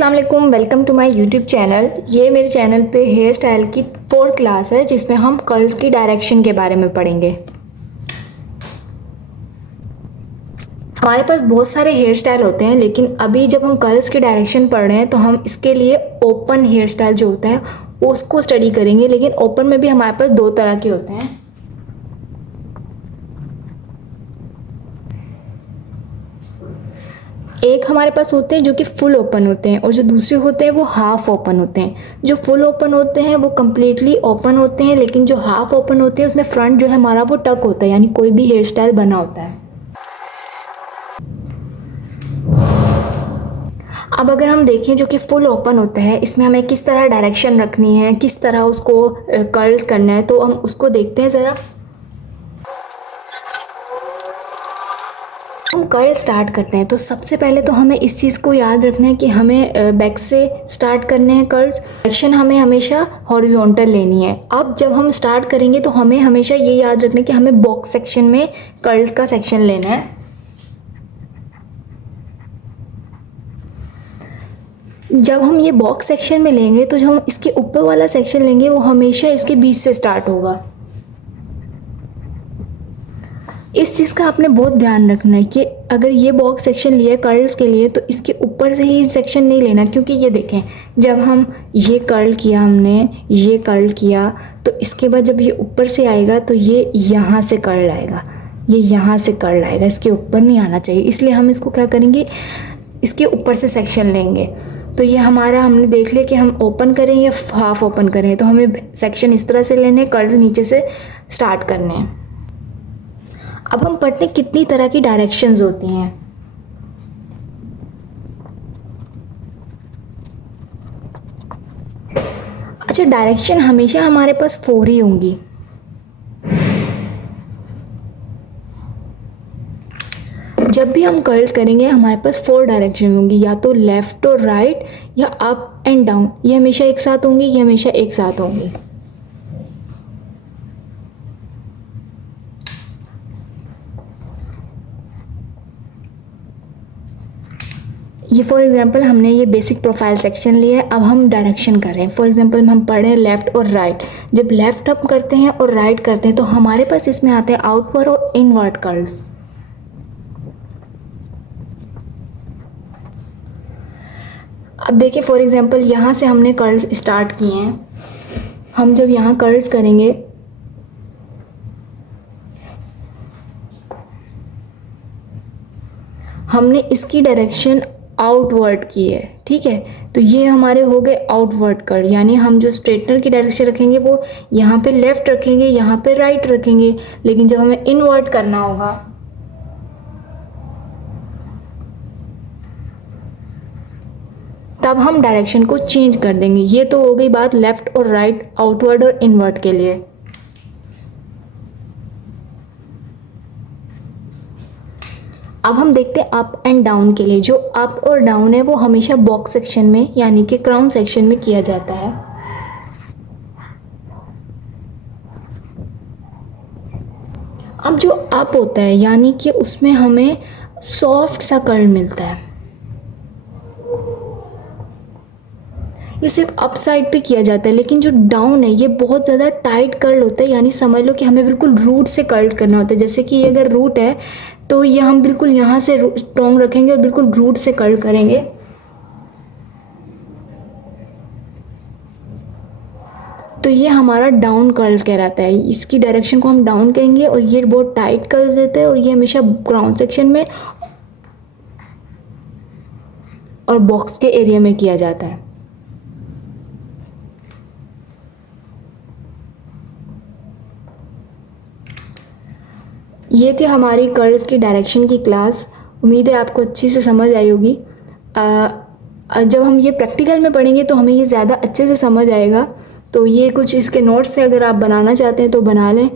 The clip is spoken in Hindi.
अस्सलाम वालेकुम, welcome to my YouTube channel. ये मेरे चैनल पे हेयर स्टाइल की 4th क्लास है जिसमें हम कर्ल्स की डायरेक्शन के बारे में पढ़ेंगे। हमारे पास बहुत सारे हेयर स्टाइल होते हैं, लेकिन अभी जब हम कर्ल्स की डायरेक्शन पढ़ रहे हैं तो हम इसके लिए ओपन हेयर स्टाइल जो होता है उसको स्टडी करेंगे। लेकिन ओपन में भी हमारे पास दो तरह के होते हैं। एक हमारे पास होते हैं जो कि फुल ओपन होते हैं और जो दूसरे होते हैं वो हाफ ओपन होते हैं। जो फुल ओपन होते हैं वो कम्प्लीटली ओपन होते हैं, लेकिन जो हाफ ओपन होते हैं उसमें फ्रंट जो है हमारा वो टक होता है, यानी कोई भी हेयर स्टाइल बना होता है। अब अगर हम देखें जो कि फुल ओपन होता है, इसमें हमें किस तरह डायरेक्शन रखनी है, किस तरह उसको कर्ल्स करना है, तो हम उसको देखते हैं ज़रा। हम कर्ल स्टार्ट करते हैं तो सबसे पहले तो हमें इस चीज़ को याद रखना है कि हमें बैक से स्टार्ट करने हैं कर्ल्स। डायरेक्शन हमें हमेशा हॉरिजॉन्टल लेनी है। अब जब हम स्टार्ट करेंगे तो हमें हमेशा ये याद रखना है कि हमें बॉक्स सेक्शन में कर्ल्स का सेक्शन लेना है। जब हम ये बॉक्स सेक्शन में लेंगे तो जो हम इसके ऊपर वाला सेक्शन लेंगे वो हमेशा इसके बीच से स्टार्ट होगा। इस चीज़ का आपने बहुत ध्यान रखना है कि अगर ये बॉक्स सेक्शन लिया है कर्ल्स के लिए तो इसके ऊपर से ही सेक्शन नहीं लेना, क्योंकि ये देखें जब हम ये कर्ल किया, हमने ये कर्ल किया, तो इसके बाद जब ये ऊपर से आएगा तो ये यहाँ से कर्ल आएगा, ये यहाँ से कर्ल आएगा, इसके ऊपर नहीं आना चाहिए। इसलिए हम इसको क्या करेंगे, इसके ऊपर से सेक्शन लेंगे। तो ये हमारा हमने देख लिया कि हम ओपन करें या हाफ ओपन करें, तो हमें सेक्शन इस तरह से लेने, कर्ल्स नीचे से स्टार्ट करने हैं। अब हम पढ़ते हैं कितनी तरह की डायरेक्शंस होती हैं। अच्छा, डायरेक्शन हमेशा हमारे पास 4 ही होंगी। जब भी हम कर्ल्स करेंगे हमारे पास 4 डायरेक्शन होंगी, या तो लेफ़्ट और राइट या अप एंड डाउन। ये हमेशा एक साथ होंगी, ये हमेशा एक साथ होंगी। ये फॉर एग्जांपल हमने ये बेसिक प्रोफाइल सेक्शन लिया है। अब हम डायरेक्शन कर रहे हैं। फॉर एग्जांपल हम पढ़ रहे हैं लेफ़्ट और राइट। जब लेफ़्ट अप करते हैं और राइट करते हैं तो हमारे पास इसमें आते हैं आउटवर्ड और इनवर्ड कर्ल्स। अब देखिए फॉर एग्जांपल यहाँ से हमने कर्ल्स स्टार्ट किए हैं। हम जब यहाँ कर्ल्स करेंगे हमने इसकी डायरेक्शन आउटवर्ड की है, ठीक है। तो ये हमारे हो गए आउटवर्ड कर्ल, यानी हम जो स्ट्रेटनर की डायरेक्शन रखेंगे वो यहाँ पे लेफ़्ट रखेंगे, यहाँ पे राइट रखेंगे। लेकिन जब हमें इनवर्ट करना होगा तब हम डायरेक्शन को चेंज कर देंगे। ये तो हो गई बात लेफ़्ट और राइट, आउटवर्ड और इनवर्ट के लिए। अब हम देखते हैं अप एंड डाउन के लिए। जो अप और डाउन है वो हमेशा बॉक्स सेक्शन में यानी कि क्राउन सेक्शन में किया जाता है। अब जो अप होता है यानी कि उसमें हमें सॉफ्ट सा कर्ल मिलता है। ये सिर्फ अप साइड पे किया जाता है, लेकिन जो डाउन है ये बहुत ज़्यादा टाइट कर्ल होता है। यानी समझ लो कि हमें बिल्कुल रूट से कर्ल करना होता है। जैसे कि ये अगर रूट है तो ये हम बिल्कुल यहाँ से स्ट्रॉन्ग रखेंगे और बिल्कुल रूट से कर्ल करेंगे। तो ये हमारा डाउन कर्ल कहलाता है। इसकी डायरेक्शन को हम डाउन कहेंगे और ये बहुत टाइट कर्ल्स देते हैं और ये हमेशा ग्राउंड सेक्शन में और बॉक्स के एरिया में किया जाता है। ये थी हमारी कर्ल्स की डायरेक्शन की क्लास। उम्मीद है आपको अच्छी से समझ आई होगी। जब हम ये प्रैक्टिकल में पढ़ेंगे तो हमें ये ज़्यादा अच्छे से समझ आएगा। तो ये कुछ इसके नोट्स से अगर आप बनाना चाहते हैं तो बना लें।